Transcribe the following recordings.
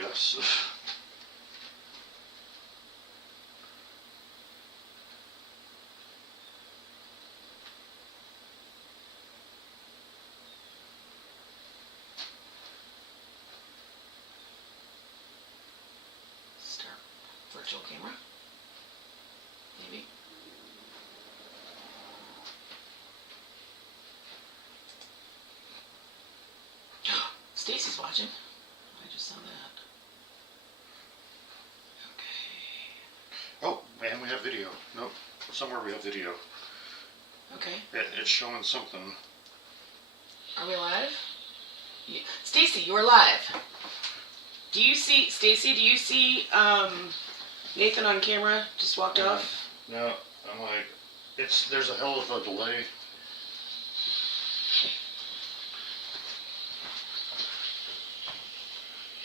guess. Start virtual camera. Maybe. Stacy's watching. I just saw that. Okay. Oh, and we have video. Nope. Somewhere we have video. Okay. It's showing something. Are we live? Yeah. Stacy, you're live. Do you see, Stacy, do you see Nathan on camera? Just walked off? No, I'm like, there's a hell of a delay.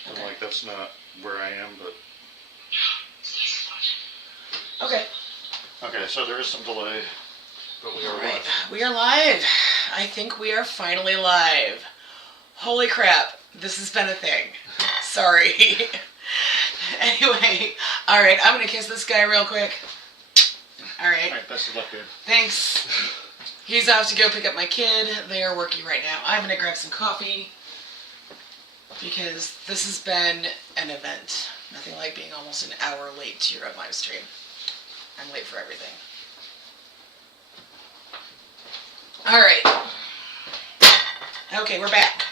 Okay. I'm like, that's not where I am, but... Okay. Okay, so there is some delay, but we are All right. live. We are live. I think we are finally live. Holy crap. This has been a thing. Sorry. Anyway, all right. I'm going to kiss this guy real quick. All right. All right, best of luck, dude. Thanks. He's off to go pick up my kid. They are working right now. I'm going to grab some coffee because this has been an event. Nothing like being almost an hour late to your own live stream. I'm late for everything. All right. Okay, we're back.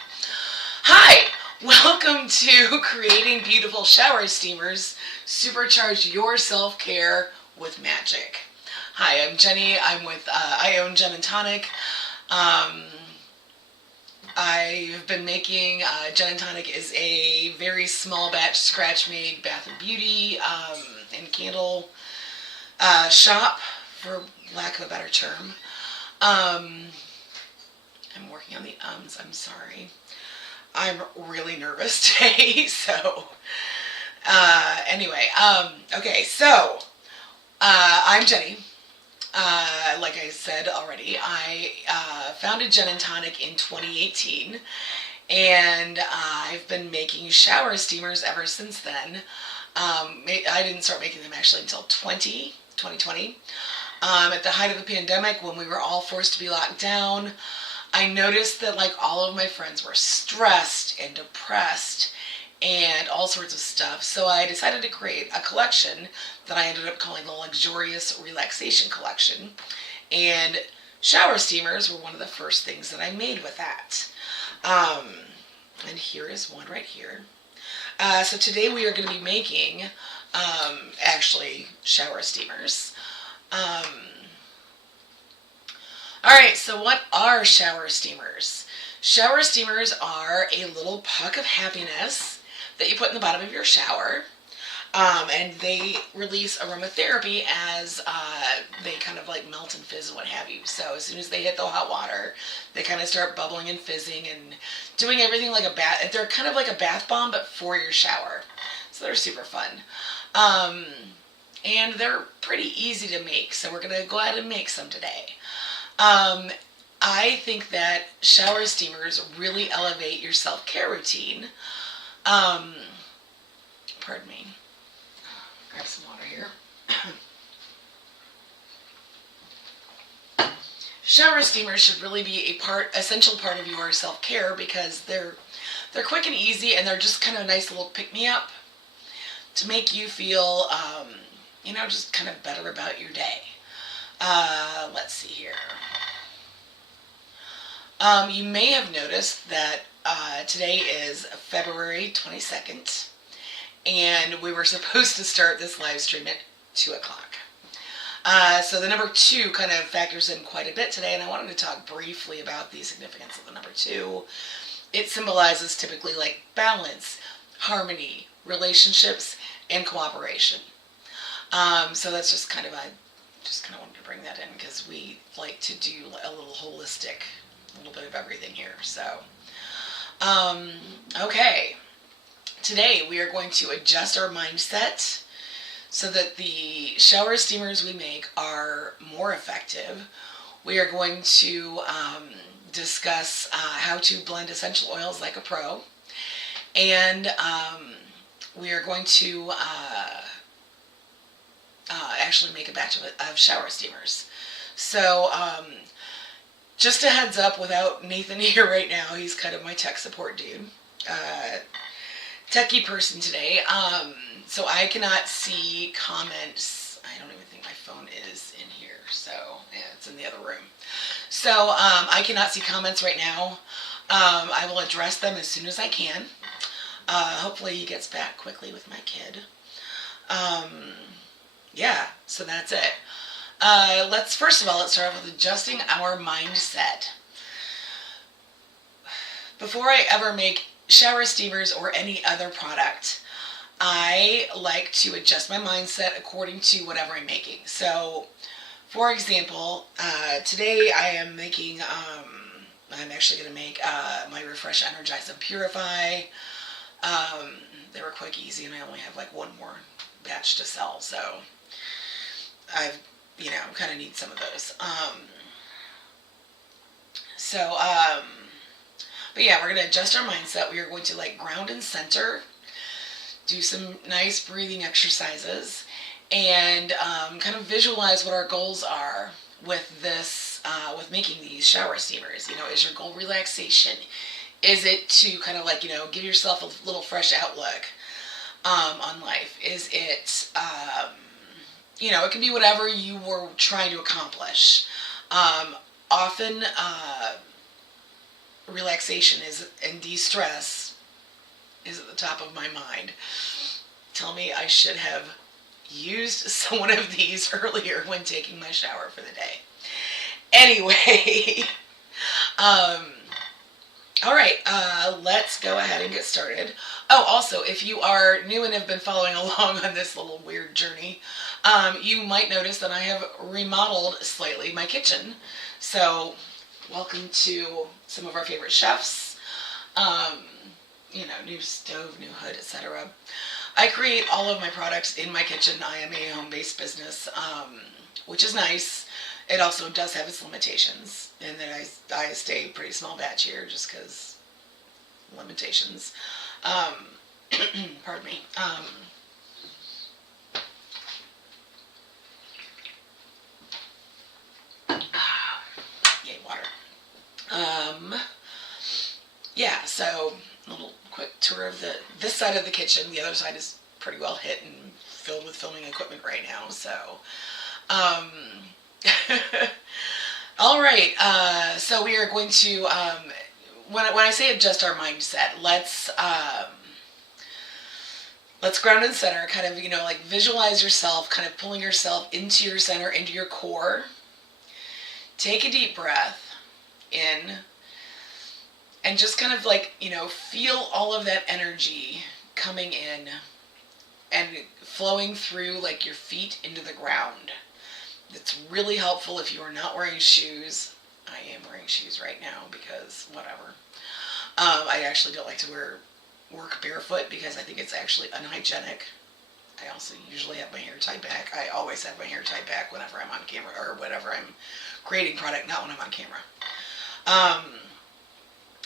Hi. Welcome to Creating Beautiful Shower Steamers. Supercharge your self-care with magic. Hi, I'm Jenny. I'm with, I own Jen and Tonic. I've been making, Jen and Tonic is a very small batch scratch-made bath and beauty and candle shop, for lack of a better term. I'm working on the ums, I'm sorry. I'm really nervous today, so, anyway, okay, so, I'm Jenny. Like I said already, I founded Jen and Tonic in 2018, and I've been making shower steamers ever since then. I didn't start making them actually until 2020. At the height of the pandemic, when we were all forced to be locked down, I noticed that like all of my friends were stressed and depressed and all sorts of stuff. So I decided to create a collection that I ended up calling the Luxurious Relaxation Collection. And shower steamers were one of the first things that I made with that. And here is one right here. So today we are going to be making, actually, shower steamers. Alright, so what are shower steamers? Shower steamers are a little puck of happiness that you put in the bottom of your shower. And they release aromatherapy as they kind of like melt and fizz and what have you. So as soon as they hit the hot water, they kind of start bubbling and fizzing and doing everything like a bath. They're kind of like a bath bomb, but for your shower. So they're super fun. And they're pretty easy to make. So we're going to go ahead and make some today. I think that shower steamers really elevate your self-care routine. Pardon me. Grab some water here. Shower steamers should really be essential part of your self-care because they're quick and easy, and they're just kind of a nice little pick-me-up to make you feel, you know, just kind of better about your day. Let's see here. You may have noticed that today is February 22nd, and we were supposed to start this live stream at 2 o'clock. So the number 2 kind of factors in quite a bit today, and I wanted to talk briefly about the significance of the number 2. It symbolizes typically like balance, harmony, relationships, and cooperation. So that's just kind of just kind of wanted to bring that in because we like to do a little holistic, a little bit of everything here. So, okay. Today we are going to adjust our mindset so that the shower steamers we make are more effective. We are going to discuss how to blend essential oils like a pro. And we are going to actually make a batch of shower steamers. So just a heads up, without Nathan here right now, he's kind of my tech support dude. Techie person today. So I cannot see comments. I don't even think my phone is in here. So yeah, it's in the other room. So I cannot see comments right now. I will address them as soon as I can. Hopefully he gets back quickly with my kid. Yeah, so that's it. First of all, let's start off with adjusting our mindset. Before I ever make shower steamers or any other product, I like to adjust my mindset according to whatever I'm making. So, for example, today I am making, I'm actually going to make my Refresh, Energize, and Purify. They were quick, easy, and I only have like one more batch to sell, so I've, kind of need some of those. But yeah, we're going to adjust our mindset. We are going to ground and center, do some nice breathing exercises, and kind of visualize what our goals are with this, with making these shower steamers. Is your goal relaxation? Is it to kind of give yourself a little fresh outlook on life? Is it, it can be whatever you were trying to accomplish. Often, relaxation and de-stress is at the top of my mind. Tell me I should have used one of these earlier when taking my shower for the day. Anyway, all right, let's go ahead and get started. Oh, also, if you are new and have been following along on this little weird journey, you might notice that I have remodeled slightly my kitchen. So, welcome to some of our favorite chefs. New stove, new hood, etc. I create all of my products in my kitchen. I am a home-based business, which is nice. It also does have its limitations, and then I stay pretty small batch here just because limitations. Pardon me. Yay, water. Yeah, so a little quick tour of this side of the kitchen. The other side is pretty well hit and filled with filming equipment right now, so all right, so we are going to, when I say adjust our mindset, let's ground and center, kind of, visualize yourself, kind of pulling yourself into your center, into your core. Take a deep breath in, and just kind of feel all of that energy coming in and flowing through your feet into the ground. It's really helpful if you are not wearing shoes. I am wearing shoes right now because whatever. I actually don't like to work barefoot because I think it's actually unhygienic. I also usually have my hair tied back. I always have my hair tied back whenever I'm on camera or whenever I'm creating product, not when I'm on camera.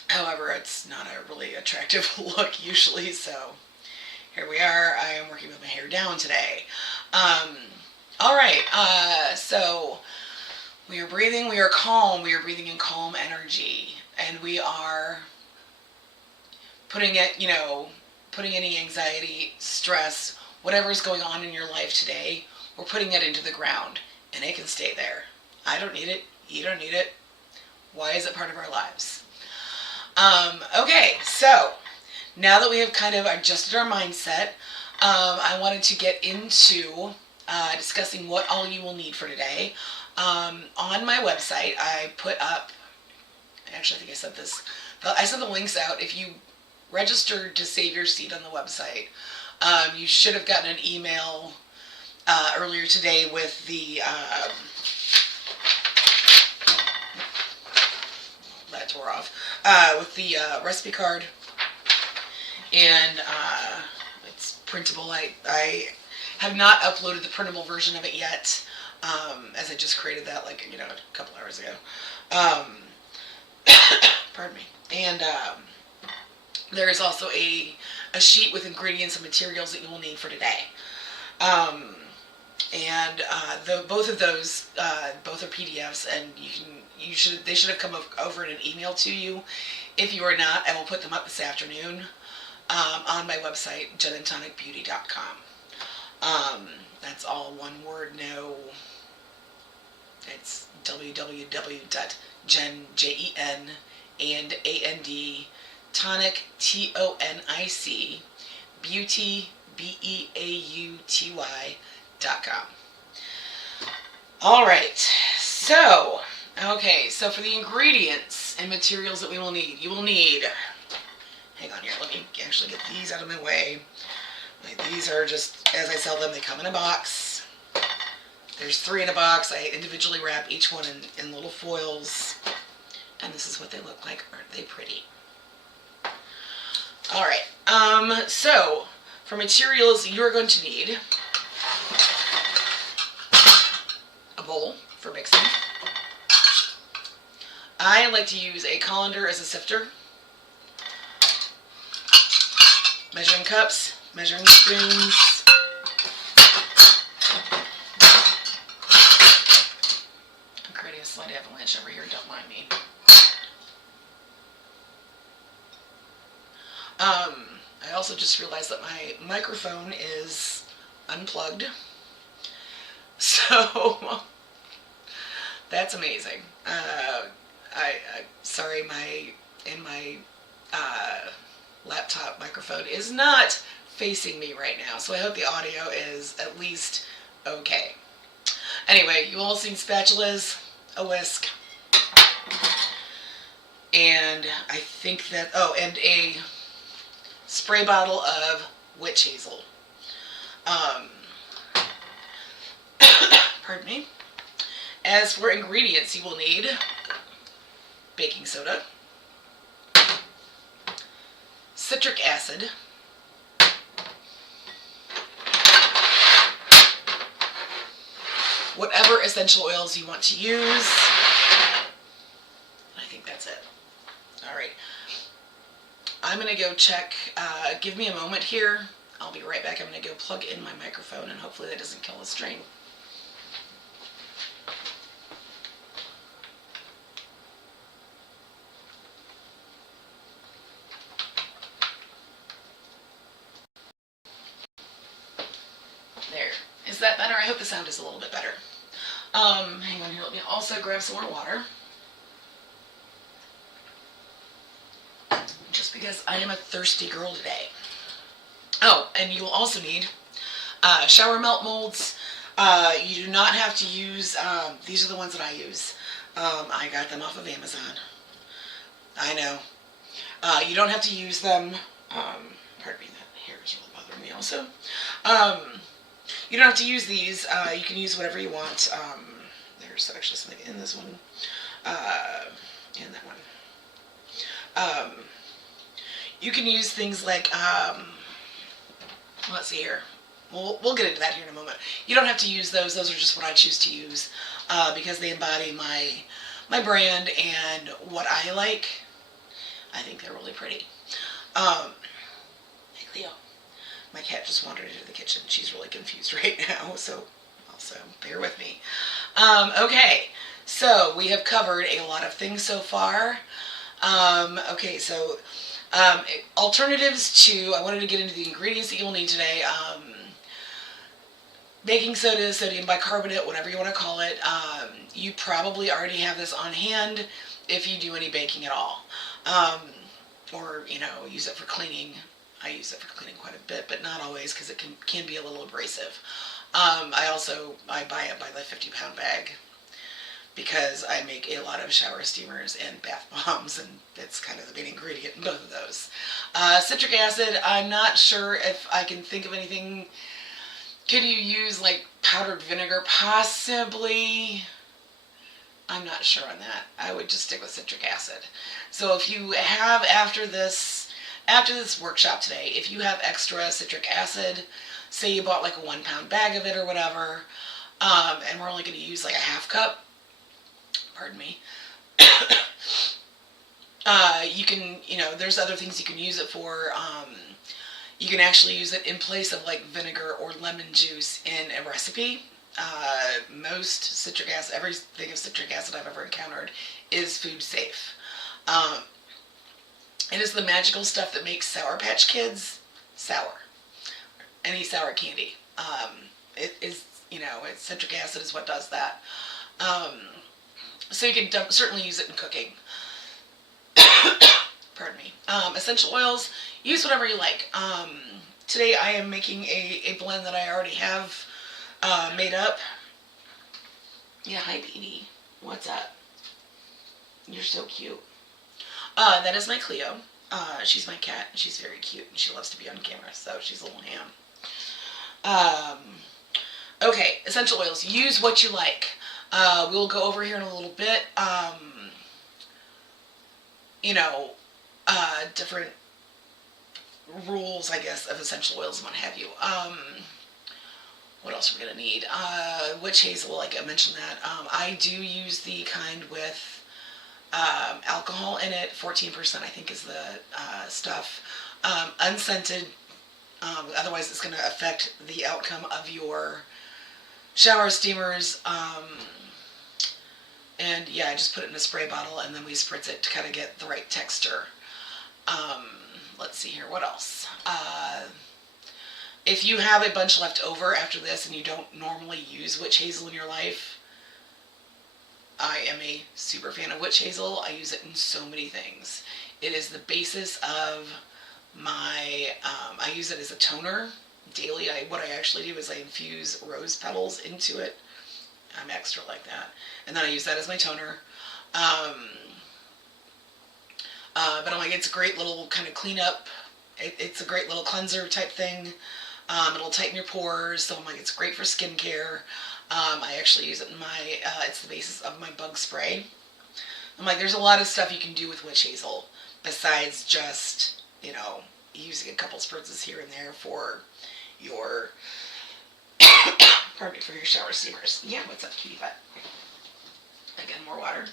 However, it's not a really attractive look usually, so here we are. I am working with my hair down today. All right, so we are breathing, we are calm, we are breathing in calm energy, and we are putting any anxiety, stress, whatever is going on in your life today, we're putting it into the ground, and it can stay there. I don't need it, you don't need it. Why is it part of our lives? Okay, so now that we have kind of adjusted our mindset, I wanted to get into discussing what all you will need for today. On my website, I put up, actually I think I said this, I sent the links out. If you registered to save your seat on the website, you should have gotten an email earlier today with the, that tore off, with the recipe card, and it's printable. I have not uploaded the printable version of it yet, as I just created that a couple hours ago. Pardon me. And There is also a sheet with ingredients and materials that you will need for today. Um, and both of those both are PDFs, and they should have come over in an email to you. If you are not, I will put them up this afternoon on my website, genandtonicbeauty.com. That's all one word, no. It's www.jen, Jen, and and tonic, TONIC, beauty, BEAUTY.com. All right. So, so for the ingredients and materials that we will need, you will need, hang on here, let me actually get these out of my way. These are just, as I sell them, they come in a box. There's 3 in a box. I individually wrap each one in little foils. And this is what they look like. Aren't they pretty? All right. So, for materials, you're going to need a bowl for mixing. I like to use a colander as a sifter. Measuring cups, measuring spoons. I'm creating a slight avalanche over here, don't mind me. I also just realized that my microphone is unplugged. So, that's amazing. Sorry, my laptop microphone is not facing me right now, so I hope the audio is at least okay. Anyway, you all seen spatulas, a whisk, and I think that, and a spray bottle of witch hazel. Pardon me. As for ingredients, you will need baking soda, citric acid, whatever essential oils you want to use. I think that's it. All right. I'm going to go check. Give me a moment here. I'll be right back. I'm going to go plug in my microphone, and hopefully that doesn't kill the stream. There. Is that better? I hope the sound is a little bit better. Hang on here. Let me also grab some more water. Just because I am a thirsty girl today. Oh, and you will also need shower melt molds. You do not have to use, these are the ones that I use. I got them off of Amazon. I know. You don't have to use them. Pardon me, that hair is really bothering me also. You don't have to use these. You can use whatever you want. There's actually something in this one. And that one. You can use things like, let's see here. We'll get into that here in a moment. You don't have to use those. Those are just what I choose to use because they embody my brand and what I like. I think they're really pretty. Hey, Cleo. My cat just wandered into the kitchen. She's really confused right now, so also bear with me. Okay, so we have covered a lot of things so far. Okay, so alternatives to, I wanted to get into the ingredients that you'll need today. Baking soda, sodium bicarbonate, whatever you want to call it. You probably already have this on hand if you do any baking at all. Or, use it for cleaning. I use it for cleaning quite a bit, but not always because it can be a little abrasive. I buy it by the 50-pound bag because I make a lot of shower steamers and bath bombs, and it's kind of the main ingredient in both of those. Citric acid, I'm not sure if I can think of anything. Could you use like powdered vinegar? Possibly. I'm not sure on that. I would just stick with citric acid. So if you have, after this workshop today, if you have extra citric acid, say you bought like a 1-pound bag of it or whatever, and we're only going to use like a half cup, pardon me, You can, there's other things you can use it for. You can actually use it in place of like vinegar or lemon juice in a recipe. Most citric acid, everything of citric acid I've ever encountered is food safe. Um, it is the magical stuff that makes Sour Patch Kids sour. Any sour candy. It is, it's citric acid is what does that. Um, so you can certainly use it in cooking. Pardon me. Essential oils, use whatever you like. Today I am making a blend that I already have made up. Yeah, hi Beanie. What's up? You're so cute. That is my Cleo. She's my cat, and she's very cute, and she loves to be on camera, so she's a little ham. Okay, essential oils. Use what you like. We'll go over here in a little bit. Different rules, I guess, of essential oils and what have you. What else are we going to need? Witch hazel, like I mentioned that. I do use the kind with alcohol in it. 14% I think is the stuff. Unscented. Otherwise it's going to affect the outcome of your shower steamers. And yeah, I just put it in a spray bottle and then we spritz it to kind of get the right texture. Let's see here, what else? If you have a bunch left over after this and you don't normally use witch hazel in your life, I am a super fan of witch hazel. I use it in so many things. It is the basis of my, I use it as a toner daily. What I actually do is I infuse rose petals into it. I'm extra like that. And then I use that as my toner. But I'm like, it's a great little kind of cleanup. It's a great little cleanser type thing. It'll tighten your pores. So I'm like, it's great for skincare. I actually use it in my, it's the basis of my bug spray. I'm like, there's a lot of stuff you can do with witch hazel besides just, using a couple spritzes here and there for your, pardon me, for your shower steamers. Yeah, what's up, cutie butt? Again, more water.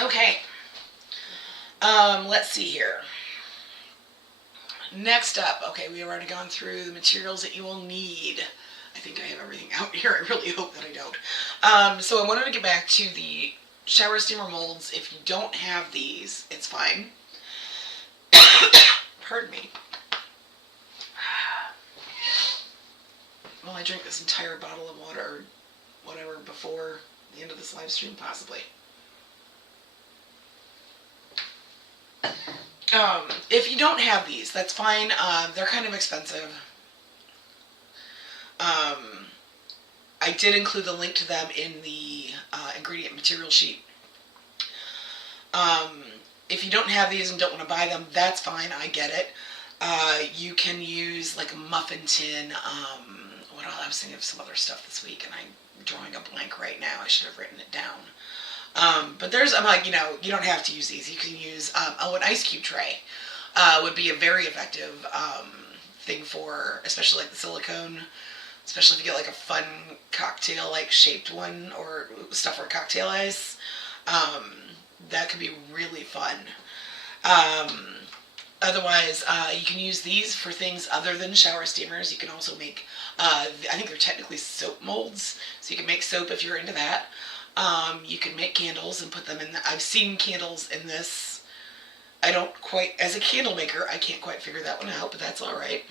Okay. Let's see here. Next up, okay, we've already gone through the materials that you will need. I think I have everything out here. I really hope that I don't. So I wanted to get back to the shower steamer molds. If you don't have these, it's fine. Pardon me. Will I drink this entire bottle of water or whatever before the end of this live stream? Possibly. If you don't have these, that's fine. They're kind of expensive. I did include the link to them in the ingredient material sheet. If you don't have these and don't want to buy them, that's fine. I get it. You can use like a muffin tin. I was thinking of some other stuff this week, and I'm drawing a blank right now. I should have written it down. But I'm like, you don't have to use these. You can use, an ice cube tray would be a very effective thing for, especially like the silicone, especially if you get like a fun cocktail like shaped one or stuff for cocktail ice. That could be really fun. Otherwise, you can use these for things other than shower steamers. You can also make, I think they're technically soap molds, so you can make soap if you're into that. You can make candles and put them in. I've seen candles in this. I don't quite, as a candle maker, I can't quite figure that one out, but that's all right.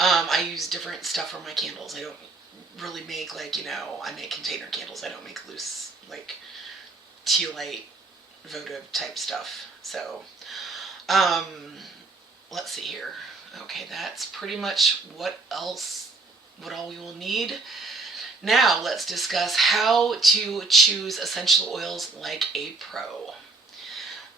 I use different stuff for my candles. I don't really make I make container candles. I don't make loose, like tealite, votive type stuff. So, let's see here. Okay, that's pretty much what all we will need. Now let's discuss how to choose essential oils like a pro.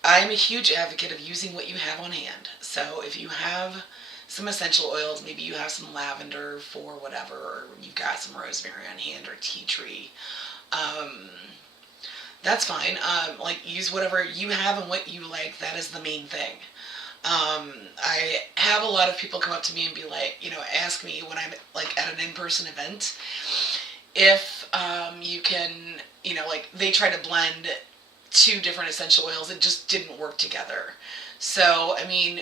I'm a huge advocate of using what you have on hand. So if you have some essential oils, maybe you have some lavender for whatever, or you've got some rosemary on hand or tea tree, that's fine. Use whatever you have and what you like. That is the main thing. I have a lot of people come up to me and be like, ask me when I'm like at an in-person event, if you can, like they try to blend two different essential oils, it just didn't work together. So, I mean,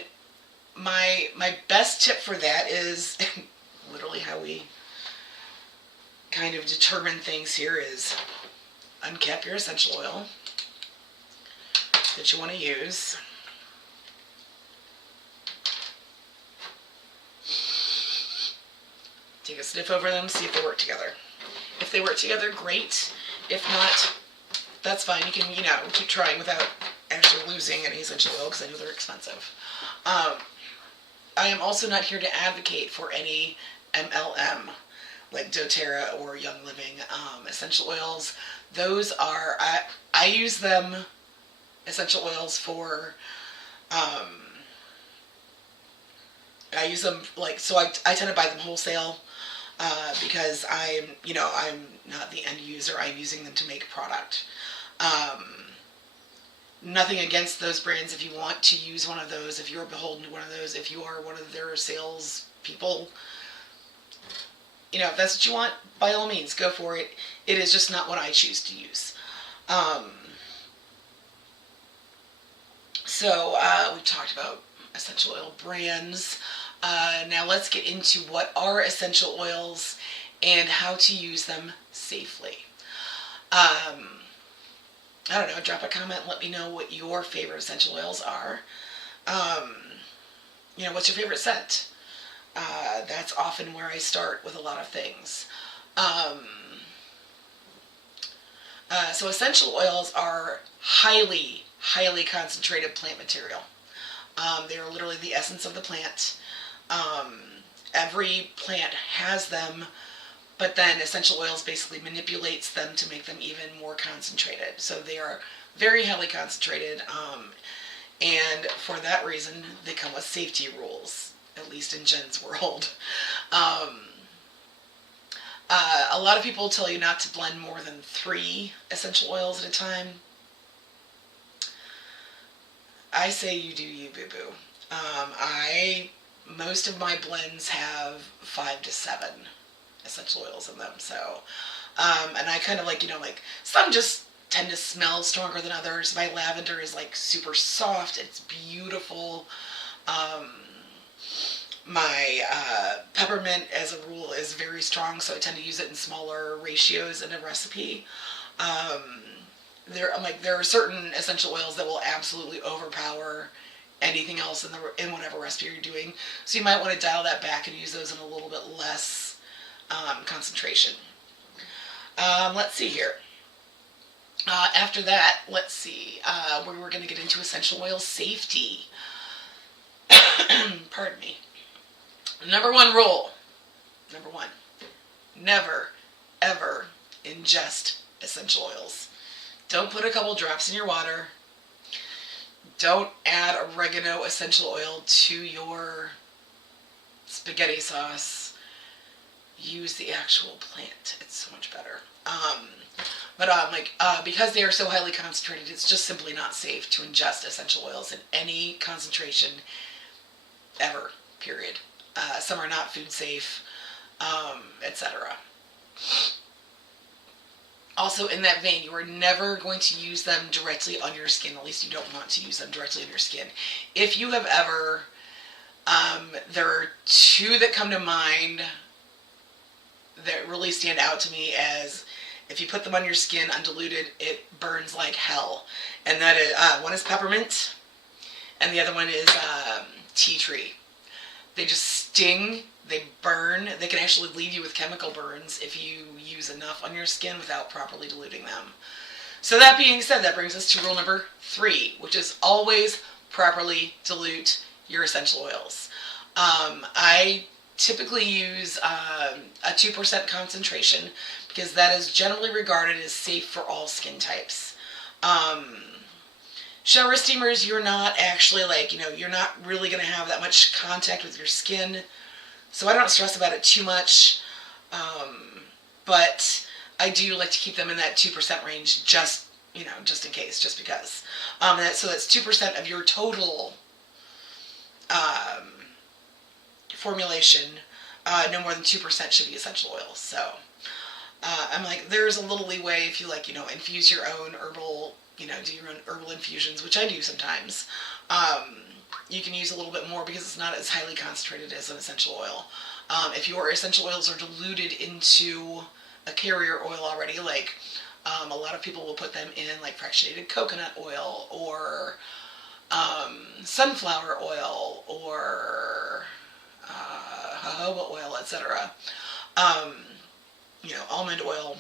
my best tip for that is literally how we kind of determine things here is uncap your essential oil that you want to use. Take a sniff over them, see if they work together. If they work together, great. If not, that's fine. You can, keep trying without actually losing any essential oil because I know they're expensive. I am also not here to advocate for any MLM like doTERRA or Young Living essential oils. Those are, I use them, essential oils for, I use them so I tend to buy them wholesale because I'm not the end user. I'm using them to make product. Nothing against those brands. If you want to use one of those, if you're beholden to one of those, if you are one of their sales people, if that's what you want, by all means, go for it. It is just not what I choose to use. So we've talked about essential oil brands. Now let's get into what are essential oils and how to use them safely. I don't know, drop a comment and let me know what your favorite essential oils are. What's your favorite scent? That's often where I start with a lot of things. So essential oils are highly, highly concentrated plant material. They are literally the essence of the plant. Every plant has them, but then essential oils basically manipulates them to make them even more concentrated. So they are very highly concentrated, and for that reason, they come with safety rules, at least in Jen's world. A lot of people tell you not to blend more than 3 essential oils at a time. I say you do you, boo-boo. Most of my blends have 5 to 7 essential oils in them. So, and I kind of some just tend to smell stronger than others. My lavender is super soft. It's beautiful. My peppermint, as a rule, is very strong, so I tend to use it in smaller ratios in a recipe. There are certain essential oils that will absolutely overpower anything else in whatever recipe you're doing. So you might want to dial that back and use those in a little bit less concentration. Let's see here. After that, let's see. We're going to get into essential oil safety. Pardon me. Number 1 rule. Number 1. Never, ever ingest essential oils. Don't put a couple drops in your water. Don't add oregano essential oil to your spaghetti sauce. Use the actual plant. It's so much better. Because they are so highly concentrated, it's just simply not safe to ingest essential oils in any concentration ever, period. Some are not food safe, etc. Also, in that vein, you are never going to use them directly on your skin. At least you don't want to use them directly on your skin. If you have ever, there are 2 that come to mind that really stand out to me as if you put them on your skin undiluted, it burns like hell. And that is, one is peppermint, and the other one is tea tree. They just sting, they burn, they can actually leave you with chemical burns if you use enough on your skin without properly diluting them. So that being said, that brings us to rule number 3, which is always properly dilute your essential oils. I typically use a 2% concentration because that is generally regarded as safe for all skin types. Shower steamers, you're not actually you're not really going to have that much contact with your skin. So I don't stress about it too much. But I do like to keep them in that 2% range just in case, just because. So that's 2% of your total formulation. No more than 2% should be essential oils. So I'm like, there's a little leeway if you like, infuse your own herbal, do your own herbal infusions, which I do sometimes. You can use a little bit more because it's not as highly concentrated as an essential oil. If your essential oils are diluted into a carrier oil already, like a lot of people will put them in like fractionated coconut oil or sunflower oil or jojoba oil, etc. Almond oil,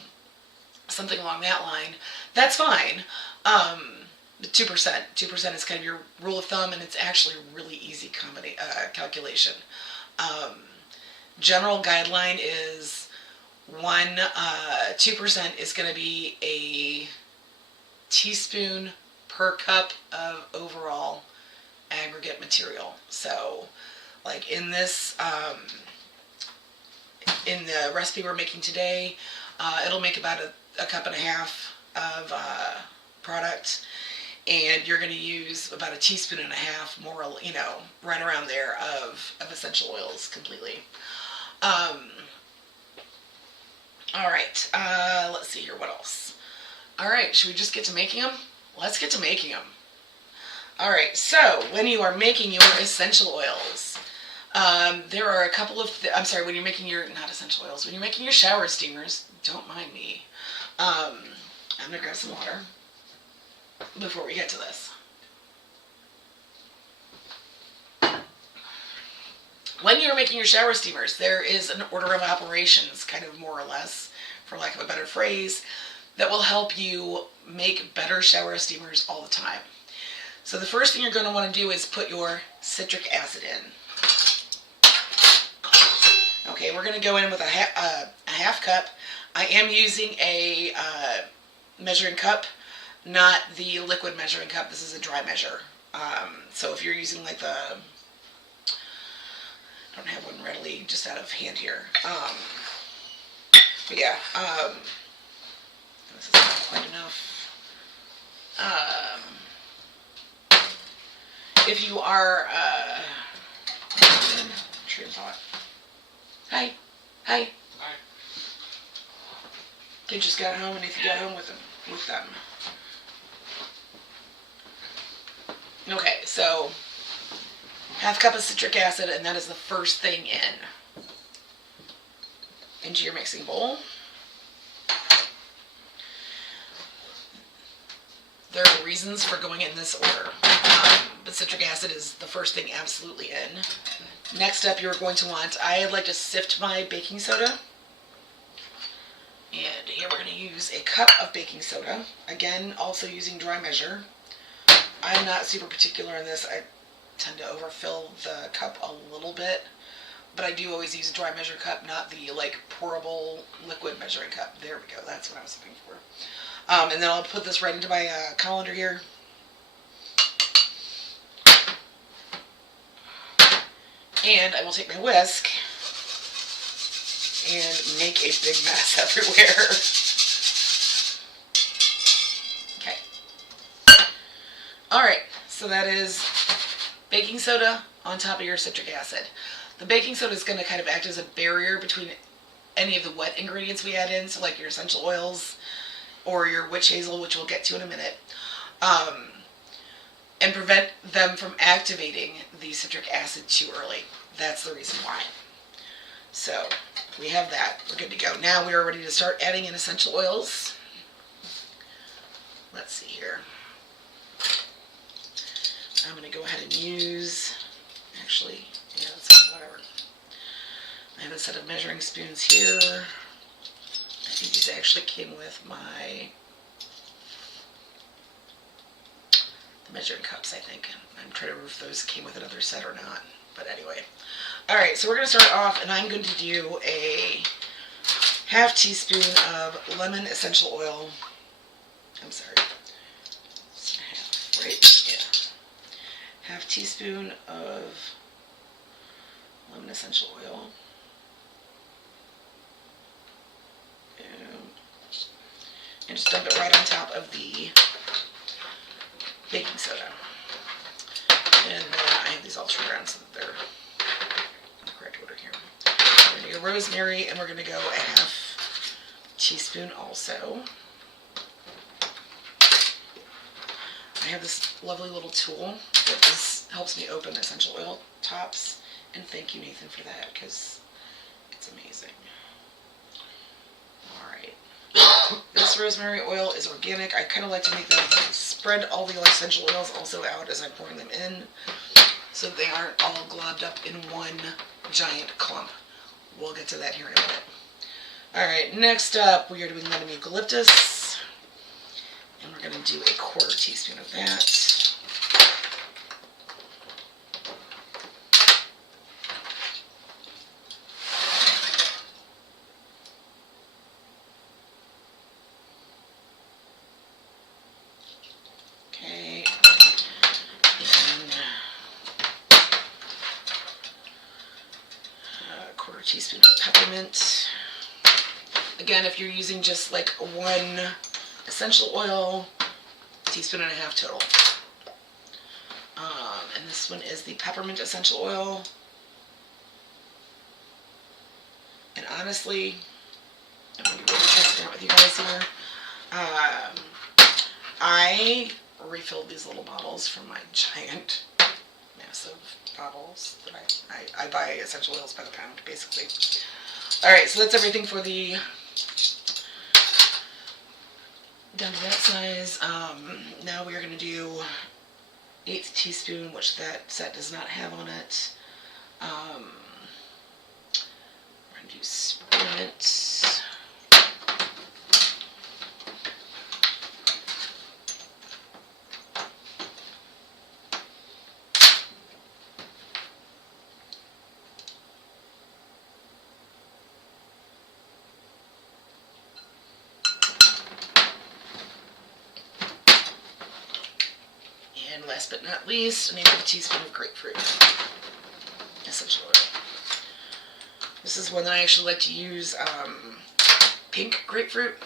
something along that line, that's fine. 2%. 2% is kind of your rule of thumb, and it's actually a really easy calculation. General guideline is 2% is going to be a teaspoon per cup of overall aggregate material. So, like in this, in the recipe we're making today, it'll make about a cup and a half of product, and you're going to use about a teaspoon and a half, more, right around there of essential oils completely. All right, let's see here, what else? All right, should we just get to making them? Let's get to making them. All right, so when you are making your essential oils, there are a couple of, when you're making your, not essential oils, when you're making your shower steamers, don't mind me. I'm going to grab some water before we get to this. When you're making your shower steamers, there is an order of operations, kind of more or less, for lack of a better phrase, that will help you make better shower steamers all the time. So the first thing you're going to want to do is put your citric acid in. Okay, we're going to go in with a half cup. I am using a measuring cup, not the liquid measuring cup. This is a dry measure. So if you're using like I don't have one readily just out of hand here. But yeah, this is not quite enough. If you are, train of thought. Hi. Kid just got home, and if you got home with them. Okay, so half cup of citric acid, and that is the first thing into your mixing bowl. There are reasons for going in this order, but citric acid is the first thing absolutely in. Next up, you're going to want, I like to sift my baking soda. And here we're going to use a cup of baking soda. Again, also using dry measure. I'm not super particular in this. I tend to overfill the cup a little bit. But I do always use a dry measure cup, not the pourable liquid measuring cup. There we go. That's what I was looking for. And then I'll put this right into my colander here. And I will take my whisk and make a big mess everywhere. Okay. Alright, so that is baking soda on top of your citric acid. The baking soda is going to kind of act as a barrier between any of the wet ingredients we add in, so like your essential oils or your witch hazel, which we'll get to in a minute, and prevent them from activating the citric acid too early. That's the reason why. So we have that. We're good to go. Now we are ready to start adding in essential oils. Let's see here. I'm going to go ahead and use, actually, yeah, that's whatever. I have a set of measuring spoons here. I think these actually came with the measuring cups, I think. I'm trying to remember if those came with another set or not. But anyway. Alright, so we're going to start off, and I'm going to do a half teaspoon of lemon essential oil. I'm sorry. Half, right? Yeah. Half teaspoon of lemon essential oil. And just dump it right on top of the baking soda. And then I have these all turned around so that they're in the correct order here. We're going to go rosemary, and we're going to go a half teaspoon also. I have this lovely little tool that helps me open essential oil tops, and thank you, Nathan, for that, because it's amazing. Alright. This rosemary oil is organic. I kind of like to make them spread all the essential oils also out as I'm pouring them in, so that they aren't all globbed up in one giant clump. We'll get to that here in a minute. Alright, next up we are doing lemon eucalyptus. And we're going to do a 1/4 teaspoon of that. Okay. And 1/4 teaspoon of peppermint. Again, if you're using just like one essential oil, 1.5 teaspoons total. And this one is the peppermint essential oil. And honestly, I'm going to be really transparent with you guys here. I refilled these little bottles from my giant, massive bottles that I buy essential oils by the pound, basically. Alright, so that's everything for the down to that size. Now we are going to do 1/8 teaspoon, which that set does not have on it. We're going to do spearmint. And last but not least, 1/8 teaspoon of grapefruit essential oil. This is one that I actually like to use pink grapefruit.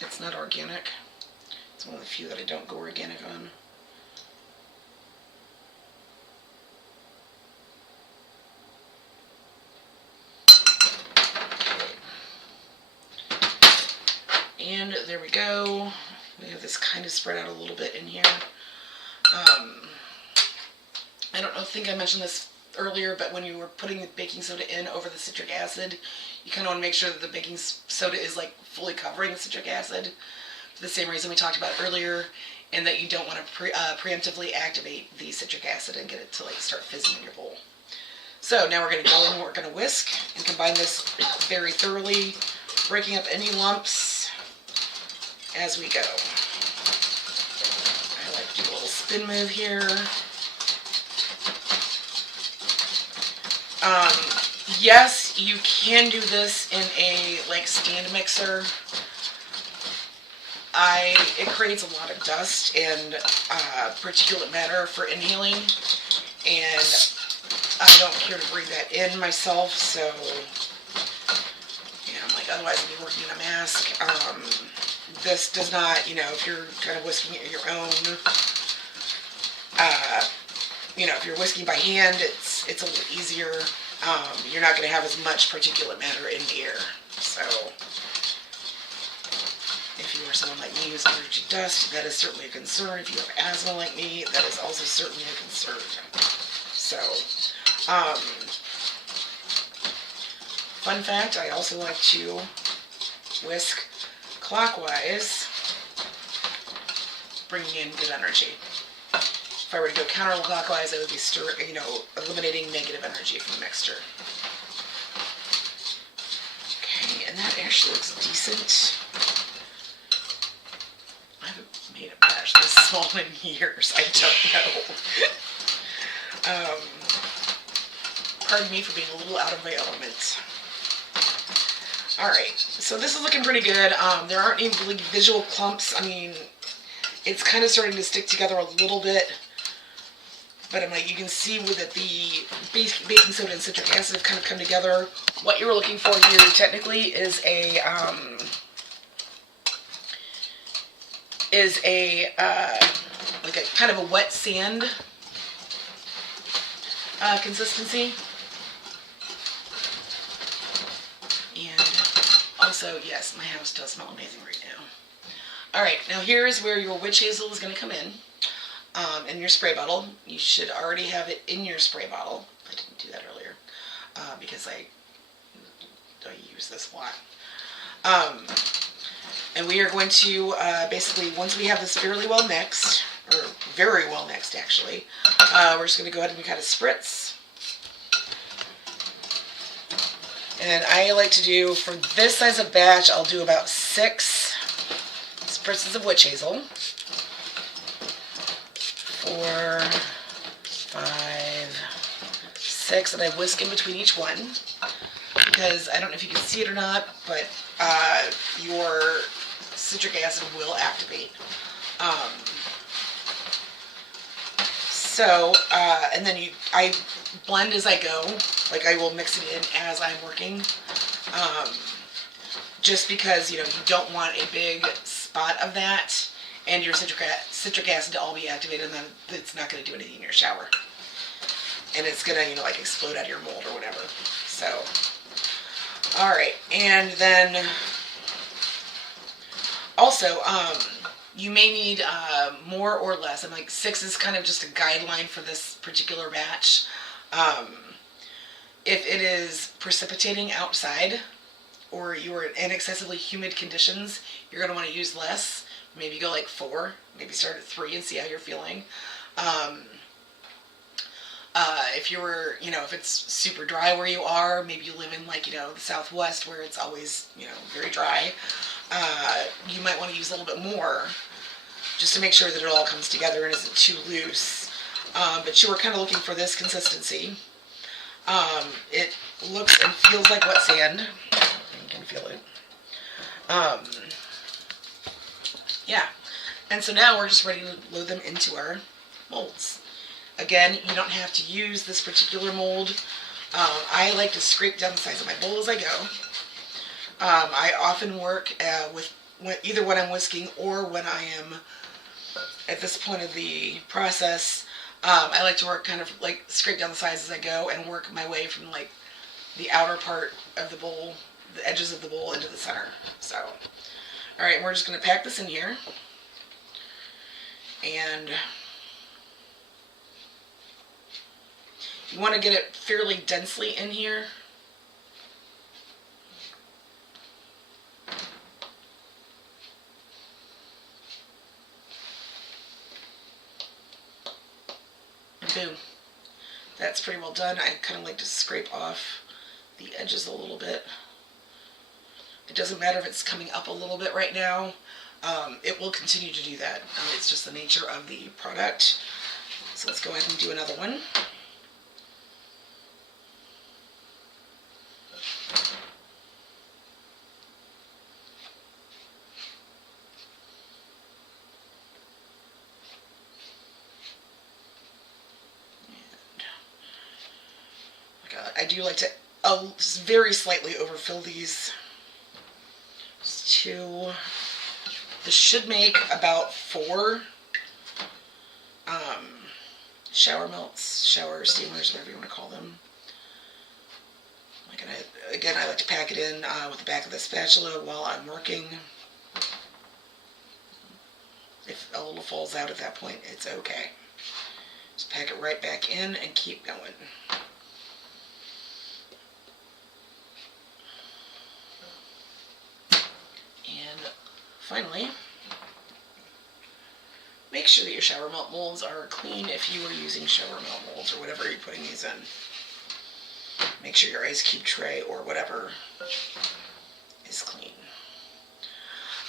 It's not organic. It's one of the few that I don't go organic on. Okay. And there we go. We have this kind of spread out a little bit in here. I don't think I mentioned this earlier, but when you were putting the baking soda in over the citric acid, you kind of want to make sure that the baking soda is like fully covering the citric acid, for the same reason we talked about earlier, and that you don't want to preemptively activate the citric acid and get it to like start fizzing in your bowl. So now we're going to go in and we're going to whisk and combine this very thoroughly, breaking up any lumps as we go. I like to do a little spin move here. Yes, you can do this in a like stand mixer. It creates a lot of dust and particulate matter for inhaling, and I don't care to breathe that in myself, so yeah, I'm like, otherwise I'd be working in a mask. This does not, if you're kind of whisking at your own, if you're whisking by hand, it's a little easier. You're not going to have as much particulate matter in the air. So, if you are someone like me who's allergic to dust, that is certainly a concern. If you have asthma like me, that is also certainly a concern. So, fun fact, I also like to whisk clockwise, bringing in good energy. If I were to go counterclockwise, I would be eliminating negative energy from the mixture. Okay, and that actually looks decent. I haven't made a batch this small in years. I don't know. Pardon me for being a little out of my element. Alright, so this is looking pretty good. There aren't any really visual clumps. I mean, it's kind of starting to stick together a little bit. But I'm like, you can see that the baking soda and citric acid have kind of come together. What you're looking for here technically is a like a kind of a wet sand consistency. And also Also, yes, my house does smell amazing right now. All right, now here's where your witch hazel is going to come in your spray bottle. You should already have it in your spray bottle. I didn't do that earlier because I use this a lot. And we are going to basically, once we have this fairly well mixed, or very well mixed actually, we're just going to go ahead and kind of spritz. And I like to do, for this size of batch, I'll do about 6 spritzes of witch hazel. 4, 5, 6, and I whisk in between each one. Because I don't know if you can see it or not, but your citric acid will activate. And then I blend as I go. Like I will mix it in as I'm working. Just because, you don't want a big spot of that and your citric acid to all be activated, and then it's not going to do anything in your shower. And it's going to, like explode out of your mold or whatever. So, alright. And then also, you may need more or less. And like 6 is kind of just a guideline for this particular batch. If it is precipitating outside or you're in excessively humid conditions, you're going to want to use less. Maybe go like 4, maybe start at 3 and see how you're feeling. If you're, if it's super dry where you are, maybe you live in like, the Southwest where it's always, very dry, you might want to use a little bit more just to make sure that it all comes together and isn't too loose. But you were kind of looking for this consistency. It looks and feels like wet sand. You can feel it. Yeah. And so now we're just ready to load them into our molds. Again, you don't have to use this particular mold. I like to scrape down the size of my bowl as I go. I often work with either when I'm whisking or when I am at this point of the process. I like to work kind of like scrape down the size as I go and work my way from like the outer part of the bowl, the edges of the bowl into the center. So, all right, we're just going to pack this in here. And you want to get it fairly densely in here. And boom. That's pretty well done. I kind of like to scrape off the edges a little bit. It doesn't matter if it's coming up a little bit right now. It will continue to do that. It's just the nature of the product. So let's go ahead and do another one. I do like to very slightly overfill these. This should make about 4 shower melts, shower steamers, whatever you want to call them. Again, I like to pack it in with the back of the spatula while I'm working. If a little falls out at that point, it's okay. Just pack it right back in and keep going. Finally, make sure that your shower melt molds are clean if you are using shower melt molds or whatever you're putting these in. Make sure your ice cube tray or whatever is clean.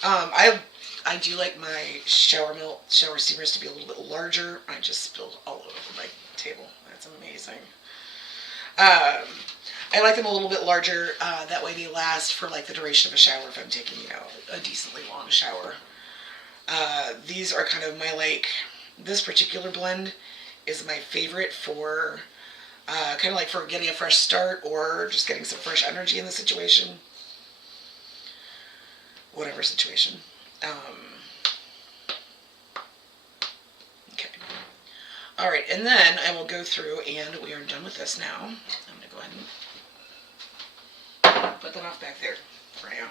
I do like my shower steamers to be a little bit larger. I just spilled all over my table. That's amazing. I like them a little bit larger, that way they last for like the duration of a shower if I'm taking, a decently long shower. These are kind of this particular blend is my favorite for, kind of like for getting a fresh start or just getting some fresh energy in the situation. Whatever situation. Okay. Alright, and then I will go through and we are done with this now. I'm going to go ahead and put that off back there for now.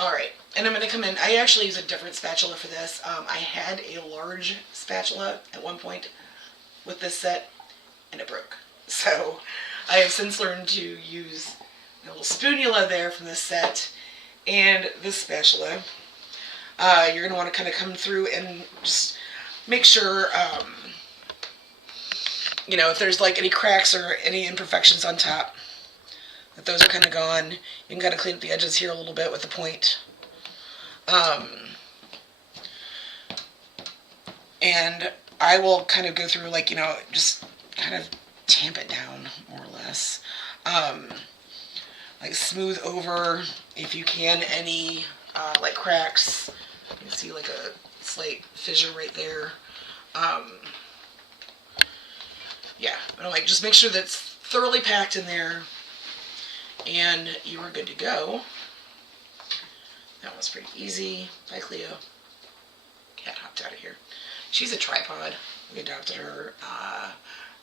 All right, and I'm going to come in. I actually use a different spatula for this. I had a large spatula at one point with this set, and it broke. So I have since learned to use a little spoonula there from this set and this spatula. You're going to want to kind of come through and just make sure, if there's like any cracks or any imperfections on top, that those are kind of gone. You can kind of clean up the edges here a little bit with the point. And I will kind of go through just kind of tamp it down more or less. Like smooth over, if you can, any like cracks. You can see like a slight fissure right there. Yeah, but like just make sure that's thoroughly packed in there, and you are good to go. That was pretty easy. Bye, Cleo. Cat hopped out of here. She's a tripod. We adopted her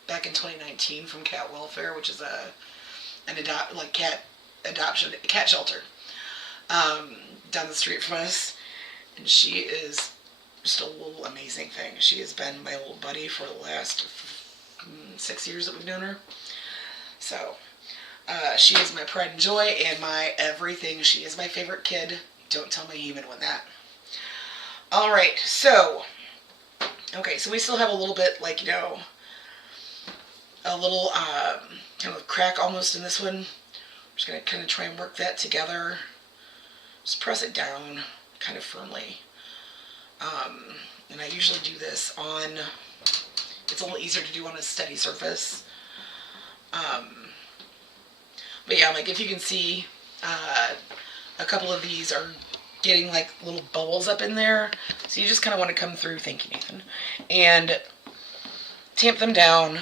back in 2019 from Cat Welfare, which is cat adoption cat shelter down the street from us, and she is just a little amazing thing. She has been my little buddy for the last 6 years that we've known her. So she is my pride and joy and my everything. She is my favorite kid. Don't tell my human one that. All right, so okay, so we still have a little bit a little kind of crack almost in this one. I'm just going to kind of try and work that together. Just press it down kind of firmly. And I usually do this on, it's a little easier to do on a steady surface. But yeah, like if you can see, a couple of these are getting like little bubbles up in there. So you just kind of want to come through, thank you, Nathan, and tamp them down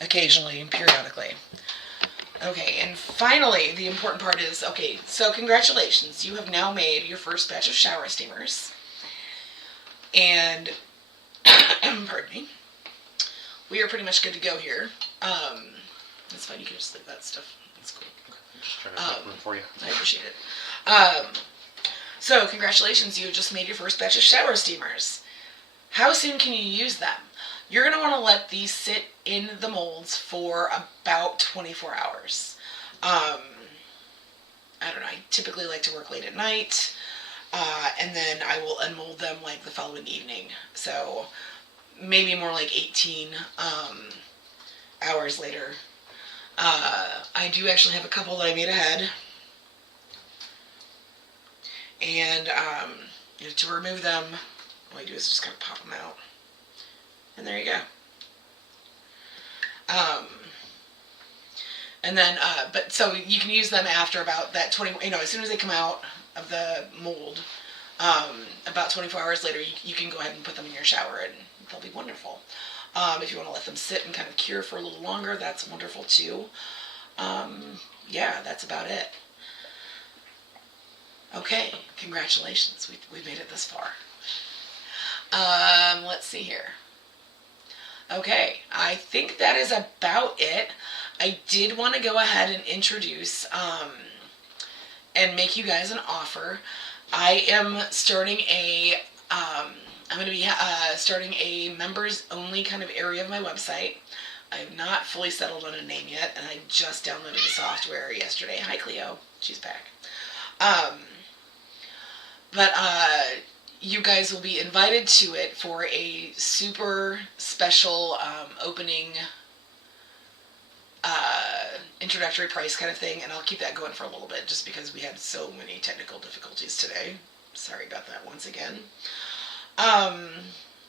occasionally and periodically. Okay, and finally, the important part is, okay, so congratulations. You have now made your first batch of shower steamers. And, pardon me, we are pretty much good to go here. That's fine, you can just leave that stuff. That's cool. Just trying to make room for you. I appreciate it. So, congratulations, you just made your first batch of shower steamers. How soon can you use them? You're going to want to let these sit in the molds for about 24 hours. I don't know, I typically like to work late at night, and then I will unmold them like the following evening. So maybe more like 18 hours later. I do actually have a couple that I made ahead. And to remove them, all I do is just kind of pop them out. And there you go. And then, but so you can use them after about that 20, as soon as they come out of the mold, about 24 hours later, you can go ahead and put them in your shower and they'll be wonderful. If you want to let them sit and kind of cure for a little longer, that's wonderful too. Yeah, that's about it. Okay, congratulations. We made it this far. Let's see here. Okay, I think that is about it. I did want to go ahead and introduce and make you guys an offer. I am starting I'm going to be starting a members only kind of area of my website. I have not fully settled on a name yet, and I just downloaded the software yesterday. Hi, Cleo. She's back. But you guys will be invited to it for a super special opening introductory price kind of thing, and I'll keep that going for a little bit just because we had so many technical difficulties today. Sorry about that once again.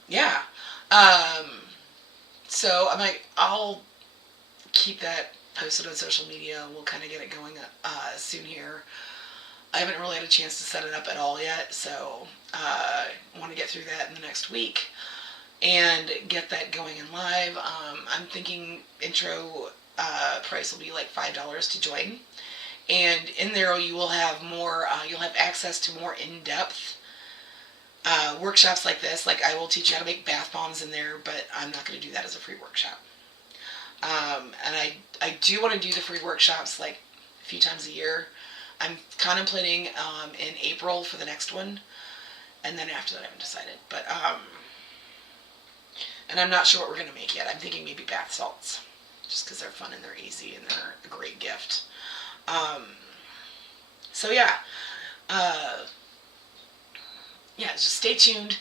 Yeah. So I'll keep that posted on social media. We'll kind of get it going soon here. I haven't really had a chance to set it up at all yet, so I want to get through that in the next week and get that going in live. I'm thinking intro price will be like $5 to join, and in there you will have more. You'll have access to more in-depth workshops like this. Like I will teach you how to make bath bombs in there, but I'm not going to do that as a free workshop. And I do want to do the free workshops like a few times a year. I'm contemplating in April for the next one, and then after that I haven't decided. But and I'm not sure what we're gonna make yet. I'm thinking maybe bath salts, just because they're fun and they're easy and they're a great gift. So yeah, just stay tuned.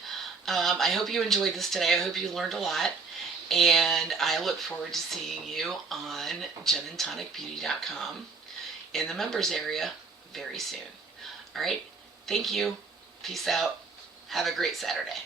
I hope you enjoyed this today. I hope you learned a lot. And I look forward to seeing you on ginandtonicbeauty.com in the members area very soon. All right. Thank you. Peace out. Have a great Saturday.